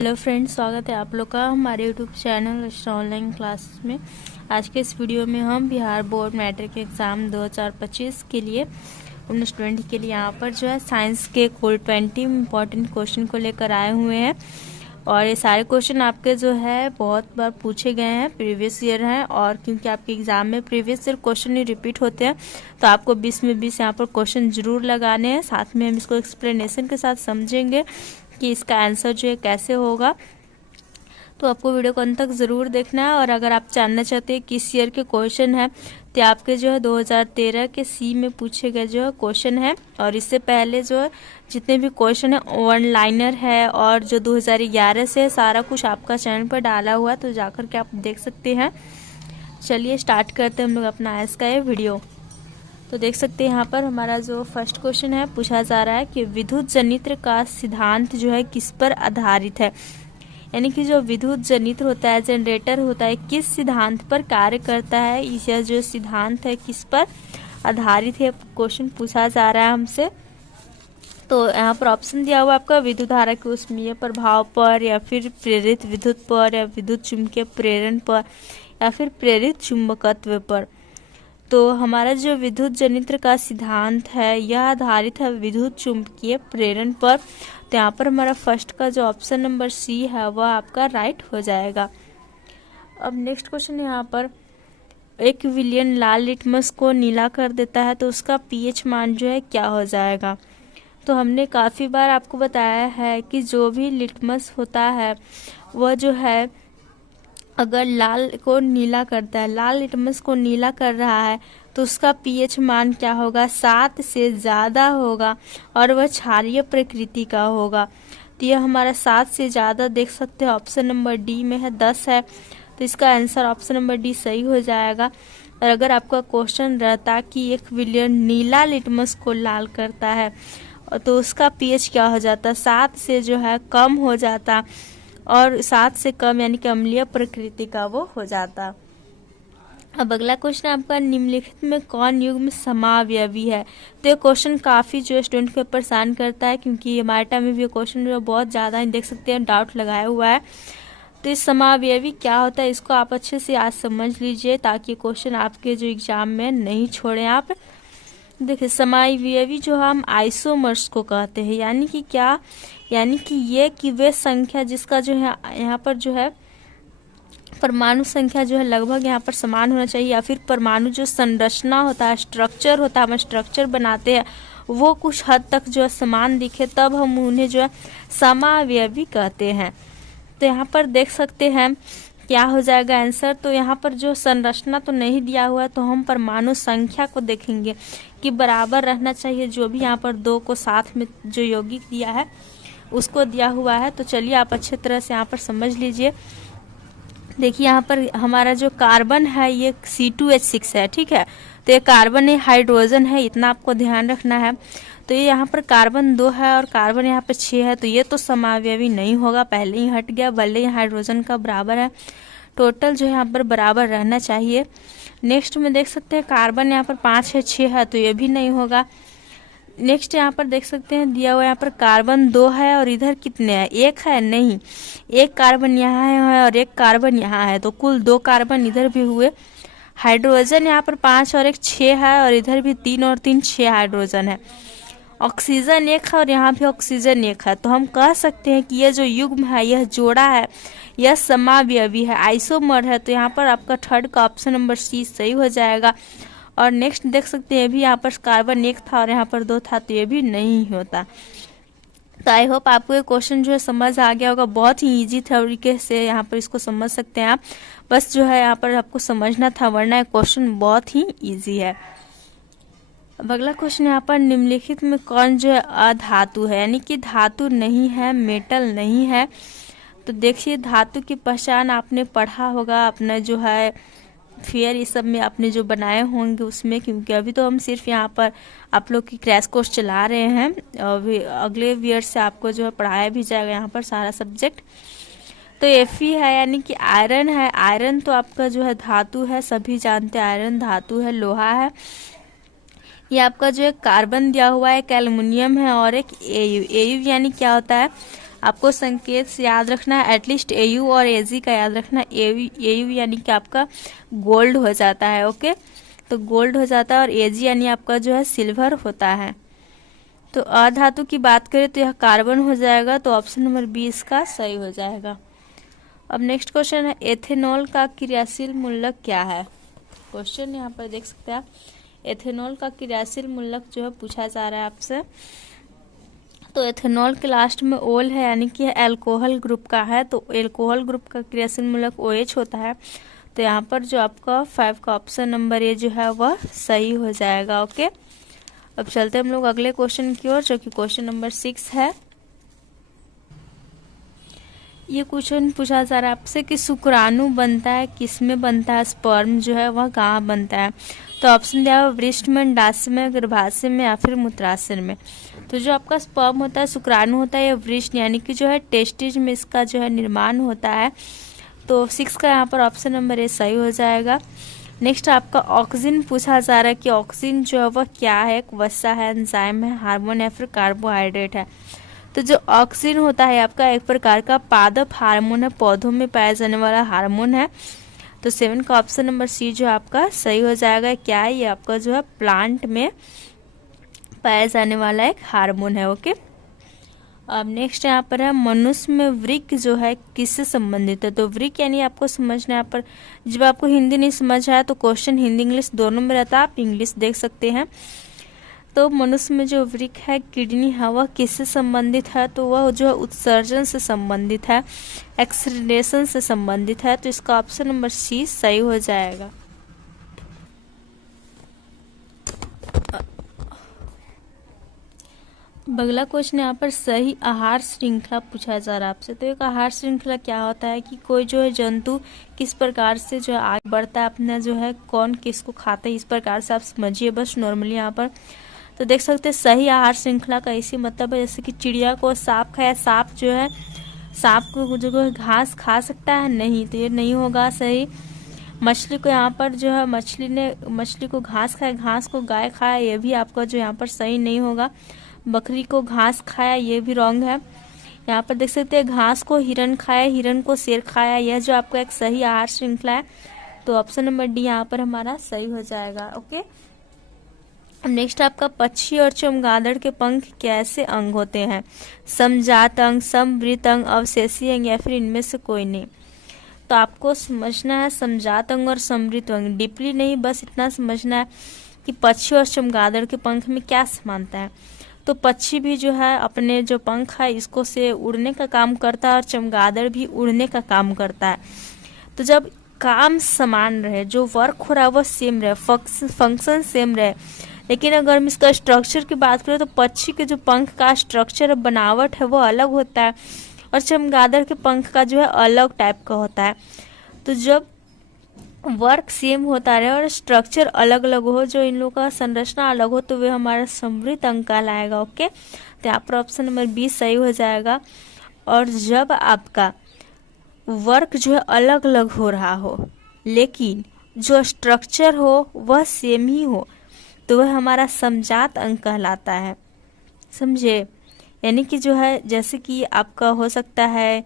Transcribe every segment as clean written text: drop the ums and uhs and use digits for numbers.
Hello friends, स्वागत है आप लोग का हमारे यूट्यूब चैनल ऑनलाइन क्लासेस में। आज के इस वीडियो में हम बिहार बोर्ड मैट्रिक एग्ज़ाम 2025 के लिए 19-20 के लिए यहाँ पर जो है साइंस के कुल 20 इम्पॉर्टेंट क्वेश्चन को लेकर आए हुए हैं। और ये सारे क्वेश्चन आपके जो है बहुत बार पूछे गए हैं, प्रीवियस ईयर हैं। और क्योंकि आपके एग्ज़ाम में प्रीवियस ईयर क्वेश्चन ही रिपीट होते हैं तो आपको 20 में 20 यहाँ पर क्वेश्चन ज़रूर लगाने हैं। साथ में हम इसको एक्सप्लेनेशन के साथ समझेंगे कि इसका आंसर जो है कैसे होगा। तो आपको वीडियो को अंत तक ज़रूर देखना है। और अगर आप जानना चाहते हैं किस ईयर के क्वेश्चन है तो आपके जो है 2013 के सी में पूछे गए जो है क्वेश्चन है। और इससे पहले जो है जितने भी क्वेश्चन है वन लाइनर है और जो 2011 से सारा कुछ आपका चैनल पर डाला हुआ है, तो जाकर के आप देख सकते हैं। चलिए स्टार्ट करते हैं हम लोग अपना आज का ये वीडियो। तो देख सकते हैं यहाँ पर हमारा जो फर्स्ट क्वेश्चन है पूछा जा रहा है कि विद्युत जनित्र का सिद्धांत जो है किस पर आधारित है। यानी कि जो विद्युत जनित्र होता है, जनरेटर होता है, किस सिद्धांत पर कार्य करता है, यह जो सिद्धांत है किस पर आधारित है, क्वेश्चन पूछा जा रहा है हमसे। तो यहाँ पर ऑप्शन दिया हुआ आपका विद्युत धारा के ऊष्मीय प्रभाव पर, या फिर प्रेरित विद्युत पर, या विद्युत चुंबकीय प्रेरण पर, या फिर प्रेरित चुंबकत्व पर। तो हमारा जो विद्युत जनित्र का सिद्धांत है यह आधारित है विद्युत चुंबकीय प्रेरण पर। तो यहाँ पर हमारा फर्स्ट का जो ऑप्शन नंबर सी है वह आपका राइट हो जाएगा। अब नेक्स्ट क्वेश्चन यहाँ पर 1 विलियन लाल लिटमस को नीला कर देता है तो उसका पीएच मान जो है क्या हो जाएगा। तो हमने काफ़ी बार आपको बताया है कि जो भी लिटमस होता है वह जो है अगर लाल को नीला करता है, लाल लिटमस को नीला कर रहा है तो उसका पीएच मान क्या होगा, 7 से ज़्यादा होगा और वह क्षारीय प्रकृति का होगा। तो यह हमारा 7 से ज़्यादा देख सकते हैं ऑप्शन नंबर डी में है, 10 है। तो इसका आंसर ऑप्शन नंबर डी सही हो जाएगा। और अगर आपका क्वेश्चन रहता कि 1 विलियन नीला लिटमस को लाल करता है तो उसका पीएच क्या हो जाता, 7 से जो है कम हो जाता, और 7 से कम यानी कि अम्लीय प्रकृति का वो हो जाता। अब अगला क्वेश्चन आपका निम्नलिखित में कौन युग्म समावयवी है। तो ये क्वेश्चन काफ़ी जो स्टूडेंट को परेशान करता है, क्योंकि हमारे टाइम में भी ये क्वेश्चन जो बहुत ज़्यादा देख सकते हैं डाउट लगाया हुआ है। तो इस समावयवी क्या होता है इसको आप अच्छे से आज समझ लीजिए, ताकि क्वेश्चन आपके जो एग्जाम में नहीं छोड़ें आप। देखिए समावयवी जो हम आइसोमर्स को कहते हैं, यानी कि क्या, यानी कि ये कि वे संख्या जिसका जो है यहाँ पर जो है परमाणु संख्या जो है लगभग यहाँ पर समान होना चाहिए, या फिर परमाणु जो संरचना होता है, स्ट्रक्चर होता है, हम स्ट्रक्चर बनाते हैं वो कुछ हद तक जो है समान दिखे, तब हम उन्हें जो है समावयवी कहते हैं। तो यहाँ पर देख सकते हैं क्या हो जाएगा आंसर। तो यहाँ पर जो संरचना तो नहीं दिया हुआ है, तो हम परमाणु संख्या को देखेंगे कि बराबर रहना चाहिए। जो भी यहाँ पर 2 को साथ में जो यौगिक दिया है उसको दिया हुआ है। तो चलिए आप अच्छे तरह से यहाँ पर समझ लीजिए। देखिए यहाँ पर हमारा जो कार्बन है ये C2H6 है, ठीक है। तो ये कार्बन है, हाइड्रोजन है, इतना आपको ध्यान रखना है। तो ये यहाँ पर कार्बन 2 है और कार्बन यहाँ पर 6 है, तो ये तो समावयवी नहीं होगा, पहले ही हट गया, भले ही हाइड्रोजन का बराबर है। टोटल जो है यहाँ पर बराबर रहना चाहिए। नेक्स्ट में देख सकते हैं कार्बन यहाँ पर 5 है, 6 है, तो ये भी नहीं होगा। नेक्स्ट यहाँ पर देख सकते हैं दिया हुआ यहाँ पर कार्बन 2 है और इधर कितने हैं, 1 है, नहीं, 1 कार्बन यहाँ है और 1 कार्बन यहाँ है, तो कुल 2 कार्बन इधर भी हुए। हाइड्रोजन यहाँ पर 5 और 1 6 है, और इधर भी 3 और 3 6 हाइड्रोजन है। ऑक्सीजन 1 है और यहाँ भी ऑक्सीजन 1 है। तो हम कह सकते हैं कि यह जो युग्म है, यह जोड़ा है, यह समावयवी है, आइसोमर है। तो यहाँ पर आपका थर्ड का ऑप्शन नंबर सी सही हो जाएगा। और नेक्स्ट देख सकते हैं भी यहाँ पर कार्बन 1 था और यहाँ पर 2 था, तो ये भी नहीं होता। तो आई होप आपको ये क्वेश्चन जो है समझ आ गया होगा। बहुत ही इजी तरीके से यहाँ पर इसको समझ सकते हैं आप, बस जो है यहाँ पर आपको समझना था, वरना ये क्वेश्चन बहुत ही ईजी है। अब अगला क्वेश्चन यहाँ पर निम्नलिखित में कौन जो है अधातु है, यानी कि धातु नहीं है, मेटल नहीं है। तो देखिए धातु की पहचान आपने पढ़ा होगा अपना जो है फेयर, ये सब में आपने जो बनाए होंगे उसमें, क्योंकि अभी तो हम सिर्फ यहाँ पर आप लोग की क्रैश कोर्स चला रहे हैं। अभी अगले ईयर से आपको जो है पढ़ाया भी जाएगा यहाँ पर सारा सब्जेक्ट। तो Fe है, यानी कि आयरन है। आयरन तो आपका जो है धातु है, सभी जानते हैं आयरन धातु है, लोहा है। ये आपका जो है कार्बन दिया हुआ है, एक एल्युमिनियम है और एक एयू। एयू यानी क्या होता है, आपको संकेत से याद रखना है, एटलीस्ट AU और AG का याद रखना। AU यानी कि आपका गोल्ड हो जाता है, ओके, तो गोल्ड हो जाता है, और AG यानी आपका जो है सिल्वर होता है। तो अधातु की बात करें तो यह कार्बन हो जाएगा, तो ऑप्शन नंबर 20 का सही हो जाएगा। अब नेक्स्ट क्वेश्चन है, एथेनॉल का क्रियाशील मूलक क्या है? क्वेश्चन यहाँ पर देख सकते हैं आप, एथेनॉल का क्रियाशील मूलक जो है पूछा जा रहा है आपसे। तो एथेनॉल के लास्ट में ओल है, यानी कि एल्कोहल ग्रुप का है, तो एल्कोहल ग्रुप का क्रियाशील मूलक OH होता है। तो यहाँ पर जो आपका 5 का ऑप्शन नंबर ए जो है वह सही हो जाएगा, ओके। अब चलते हम लोग अगले क्वेश्चन की ओर, जो कि क्वेश्चन नंबर 6 है। ये क्वेश्चन पूछा जा रहा है आपसे कि शुक्राणु बनता है किसमें बनता है, स्पर्म जो है वह कहाँ बनता है? तो ऑप्शन दिया हुआ वृष्ट में, अंडाशय में, गर्भाशय में या फिर मूत्राशय में। तो जो आपका स्पर्म होता है, शुक्राणु होता है, या वृष्ट यानी कि जो है टेस्टिज में इसका जो है निर्माण होता है। तो 6 का यहाँ पर ऑप्शन नंबर ए सही हो जाएगा। नेक्स्ट आपका ऑक्सीजन पूछा जा रहा है कि ऑक्सीजन जो है वह क्या है, एक वसा है, एंजाइम है, हार्मोन या फिर कार्बोहाइड्रेट है। तो जो ऑक्सीजन होता है आपका एक प्रकार का पादप हार्मोन है, पौधों में पाया जाने वाला हार्मोन है। तो 7 का ऑप्शन नंबर सी जो आपका सही हो जाएगा। क्या है ये? आपका जो है प्लांट में पाया जाने वाला एक हार्मोन है, ओके। अब नेक्स्ट यहाँ पर है, मनुष्य में वृक्क जो है किससे संबंधित है? तो वृक्क यानी आपको समझना है यहाँ पर, जब आपको हिंदी नहीं समझ आया तो क्वेश्चन हिंदी इंग्लिश दोनों में रहता है, आप इंग्लिश देख सकते हैं। तो मनुष्य में जो वृक्क है, किडनी है, वह किससे संबंधित है? तो वह जो है उत्सर्जन से संबंधित है, एक्सक्रीशन से संबंधित है। तो इसका ऑप्शन नंबर सी सही हो जाएगा। अगला क्वेश्चन यहाँ पर सही आहार श्रृंखला पूछा जा रहा है आपसे। तो एक आहार श्रृंखला क्या होता है कि कोई जो है जंतु किस प्रकार से जो है आगे बढ़ता है, अपना जो है कौन किसको खाता है, इस प्रकार से आप समझिए बस नॉर्मली यहाँ पर। तो देख सकते हैं सही आहार श्रृंखला का इसी मतलब है, जैसे कि चिड़िया को सांप खाया, सांप जो है सांप को जो घास खा सकता है? नहीं, तो ये नहीं होगा सही। मछली को यहाँ पर जो है मछली को घास खाया, घास को गाय खाया, ये भी आपका जो यहाँ पर सही नहीं होगा। बकरी को घास खाया, ये भी रॉन्ग है। यहाँ पर देख सकते हैं घास को हिरन खाया, हिरन को शेर खाया, यह जो आपका एक सही आहार श्रृंखला है। तो ऑप्शन नंबर डी यहाँ पर हमारा सही हो जाएगा, ओके। नेक्स्ट आपका पक्षी और चमगादड़ के पंख कैसे अंग होते हैं? समजात अंग, समवृत अंग, अवशेषी अंग या फिर इनमें से कोई नहीं। तो आपको समझना है समजात अंग और समवृत अंग, डीपली नहीं, बस इतना समझना है कि पक्षी और चमगादड़ के पंख में क्या समानता है। तो पक्षी भी जो है अपने जो पंख है इसको से उड़ने का काम करता है, और चमगादड़ भी उड़ने का काम करता है। तो जब काम समान रहे, जो वर्क हो रहा है वो सेम रहे, फंक्शन सेम रहे, लेकिन अगर हम इसका स्ट्रक्चर की बात करें तो पक्षी के जो पंख का स्ट्रक्चर बनावट है वो अलग होता है, और चमगादड़ के पंख का जो है अलग टाइप का होता है। तो जब वर्क सेम होता रहे और स्ट्रक्चर अलग अलग हो, जो इन लोगों का संरचना अलग हो, तो वे हमारा समृद्ध अंग कहलाएगा, ओके। तो यहाँ पर ऑप्शन नंबर 20 सही हो जाएगा। और जब आपका वर्क जो है अलग अलग हो रहा हो लेकिन जो स्ट्रक्चर हो वह सेम ही हो, तो वह हमारा समजात अंग कहलाता है, समझे। यानी कि जो है जैसे कि आपका हो सकता है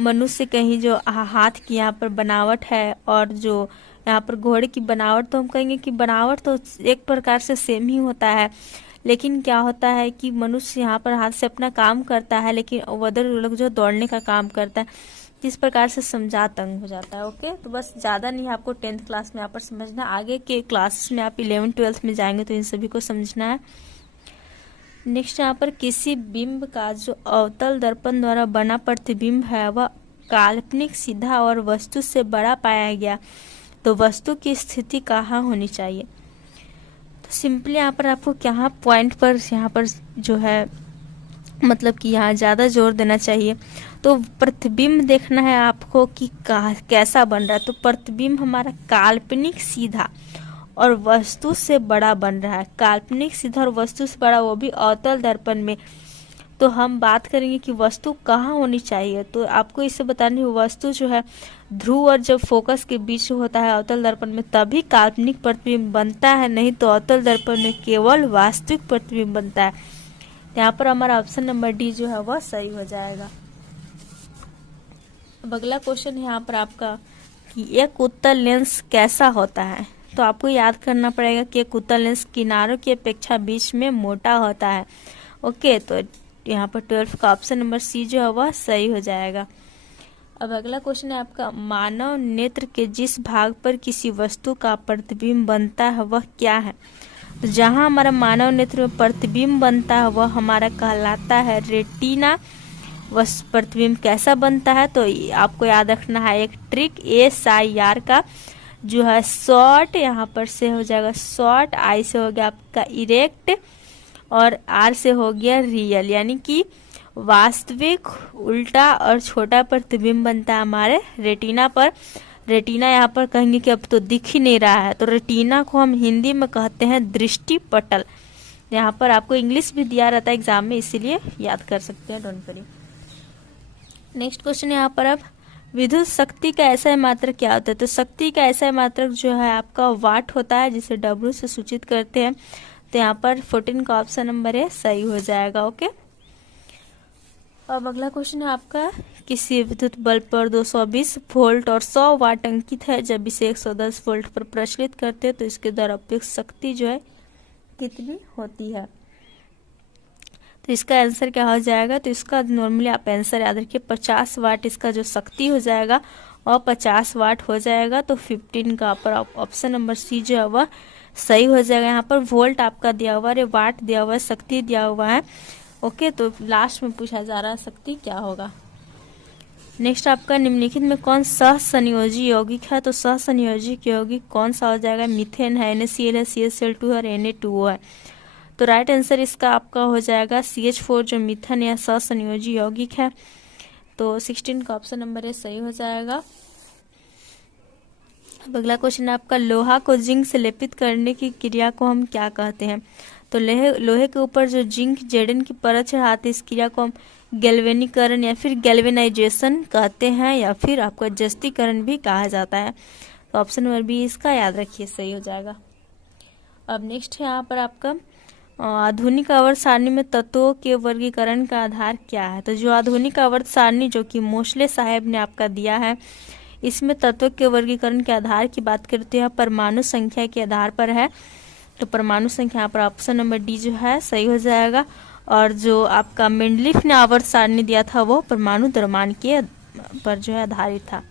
मनुष्य कहीं जो हाथ की यहाँ पर बनावट है, और जो यहाँ पर घोड़े की बनावट, तो हम कहेंगे कि बनावट तो एक प्रकार से सेम ही होता है, लेकिन क्या होता है कि मनुष्य यहाँ पर हाथ से अपना काम करता है, लेकिन उधर लोग जो दौड़ने का काम करता है, किस प्रकार से समजात अंग हो जाता है, ओके। तो बस ज़्यादा नहीं आपको 10th क्लास में यहाँ पर समझना, आगे के क्लासेस में आप 11th 12th में जाएंगे तो इन सभी को समझना है। नेक्स्ट यहाँ पर किसी बिंब का जो अवतल दर्पण द्वारा बना प्रतिबिंब है वह काल्पनिक, सीधा और वस्तु से बड़ा पाया गया, तो वस्तु की स्थिति कहाँ होनी चाहिए? तो सिंपली यहाँ पर आपको क्या पॉइंट पर यहाँ पर जो है मतलब कि यहाँ ज़्यादा जोर देना चाहिए। तो प्रतिबिंब देखना है आपको कि कैसा बन रहा है। तो प्रतिबिंब हमारा काल्पनिक, सीधा और वस्तु से बड़ा बन रहा है। काल्पनिक, सीधा और वस्तु से बड़ा, वो भी अवतल दर्पण में। तो हम बात करेंगे कि वस्तु कहाँ होनी चाहिए, तो आपको इससे बतानी है वस्तु जो है ध्रुव और जब फोकस के बीच होता है अवतल दर्पण में, तभी काल्पनिक प्रतिबिंब बनता है, नहीं तो अवतल दर्पण में केवल वास्तविक प्रतिबिंब बनता है। तो यहाँ पर हमारा ऑप्शन नंबर डी जो है वह सही हो जाएगा। अब अगला क्वेश्चन है यहाँ पर आपका कि एक उत्तल लेंस कैसा होता है। तो आपको याद करना पड़ेगा कि एक उत्तल लेंस किनारों की अपेक्षा बीच में मोटा होता है। ओके, तो यहाँ पर 12 का ऑप्शन नंबर सी जो है वह सही हो जाएगा। अब अगला क्वेश्चन है आपका मानव नेत्र के जिस भाग पर किसी वस्तु का प्रतिबिंब बनता है वह क्या है। तो जहाँ हमारा मानव नेत्र में प्रतिबिंब बनता है वह हमारा कहलाता है रेटिना। वह प्रतिबिंब कैसा बनता है, तो आपको याद रखना है एक ट्रिक SIR का जो है शॉर्ट, यहाँ पर से हो जाएगा शॉर्ट, आई से हो गया आपका इरेक्ट और आर से हो गया रियल, यानी कि वास्तविक, उल्टा और छोटा प्रतिबिंब बनता है हमारे रेटिना पर। रेटिना यहाँ पर कहेंगे कि अब तो दिख ही नहीं रहा है, तो रेटिना को हम हिंदी में कहते हैं दृष्टि पटल। यहाँ पर आपको इंग्लिश भी दिया रहता है एग्जाम में, इसीलिए याद कर सकते हैं, डोंट वरी। नेक्स्ट क्वेश्चन है यहाँ पर अब विद्युत शक्ति का ऐसा मात्रक क्या होता है। तो शक्ति का ऐसा मात्रक जो है आपका वाट होता है, जिसे W से सूचित करते हैं। तो यहाँ पर 14 का ऑप्शन नंबर है सही हो जाएगा। ओके, अब अगला क्वेश्चन है आपका किसी विद्युत बल्ब पर 220 वोल्ट और 100 वाट अंकित है, जब इसे 110 वोल्ट पर प्रचलित करते हैं तो इसके द्वारा उपयुक्त शक्ति जो है कितनी होती है। तो इसका आंसर क्या हो जाएगा। तो इसका नॉर्मली आप आंसर याद रखिए 50 वाट इसका जो शक्ति हो जाएगा और 50 वाट हो जाएगा। तो 15 का पर ऑप्शन नंबर सी जो है वह सही हो जाएगा। यहाँ पर वोल्ट आपका दिया हुआ है, वाट दिया हुआ है, शक्ति दिया हुआ है। ओके, तो लास्ट में पूछा जा रहा है शक्ति क्या होगा। नेक्स्ट आपका निम्नलिखित में कौन सहसंयोजी यौगिक है। तो सहसंयोजी यौगिक कौन सा हो जाएगा। मीथेन है, NaCl है, CH2 है और Na2O है। तो राइट आंसर इसका आपका हो जाएगा CH4 जो मीथेन या सहसंयोजी यौगिक है। तो 16 का ऑप्शन नंबर है सही हो जाएगा। अब अगला क्वेश्चन है आपका लोहा को जिंक से लेपित करने की क्रिया को हम क्या कहते हैं। तो लोहे के ऊपर जो जिंक जेडन की परत चढ़ाते इस क्रिया को हम गैल्वेनीकरण या फिर गैल्वेनाइजेशन कहते हैं, या फिर आपका जस्तीकरण भी कहा जाता है। तो ऑप्शन नंबर बी इसका याद रखिए सही हो जाएगा। अब नेक्स्ट है यहाँ पर आपका आधुनिक आवर्त सारणी में तत्वों के वर्गीकरण का आधार क्या है। तो जो आधुनिक आवर्त सारणी जो कि मोस्ले साहब ने आपका दिया है, इसमें तत्वों के वर्गीकरण के आधार की बात करते हैं परमाणु संख्या के आधार पर है। तो परमाणु संख्या यहाँ पर ऑप्शन नंबर डी जो है सही हो जाएगा। और जो आपका मेंडलीफ ने आवर्त सारणी दिया था वो परमाणु द्रव्यमान के पर जो है आधारित था।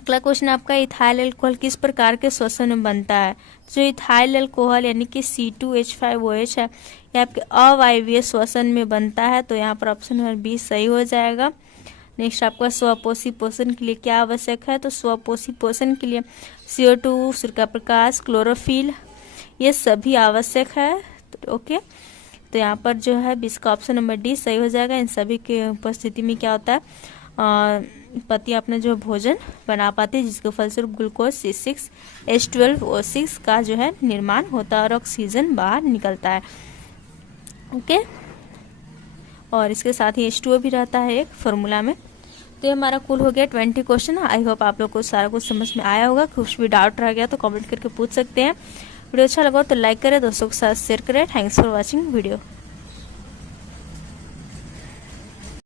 अगला क्वेश्चन आपका इथाइल अल्कोहल किस प्रकार के श्वसन में बनता है। जो इथाइल अल्कोहल यानी कि C2H5OH है, यह आपके अवायवीय श्वसन में बनता है। तो यहाँ पर ऑप्शन नंबर बी सही हो जाएगा। नेक्स्ट आपका स्वपोषी पोषण के लिए क्या आवश्यक है। तो स्वपोषी पोषण के लिए CO2, सूर्य का प्रकाश, क्लोरोफिल, ये सभी आवश्यक है। तो ओके, तो यहाँ पर जो है 20 का ऑप्शन नंबर डी सही हो जाएगा। इन सभी के उपस्थिति में क्या होता है, पति अपने जो भोजन बना पाते हैं, जिसके फलस्वरूप ग्लूकोज C6H12O6 का जो है निर्माण होता है और ऑक्सीजन बाहर निकलता है। ओके, और इसके साथ ही H2O भी रहता है एक फॉर्मूला में। तो ये हमारा कुल हो गया 20 क्वेश्चन। आई होप आप लोग को सारा कुछ समझ में आया होगा। कुछ भी डाउट रह गया तो कमेंट करके पूछ सकते हैं। वीडियो अच्छा लगा तो लाइक करें, दोस्तों के साथ शेयर करें। Thanks for watching video.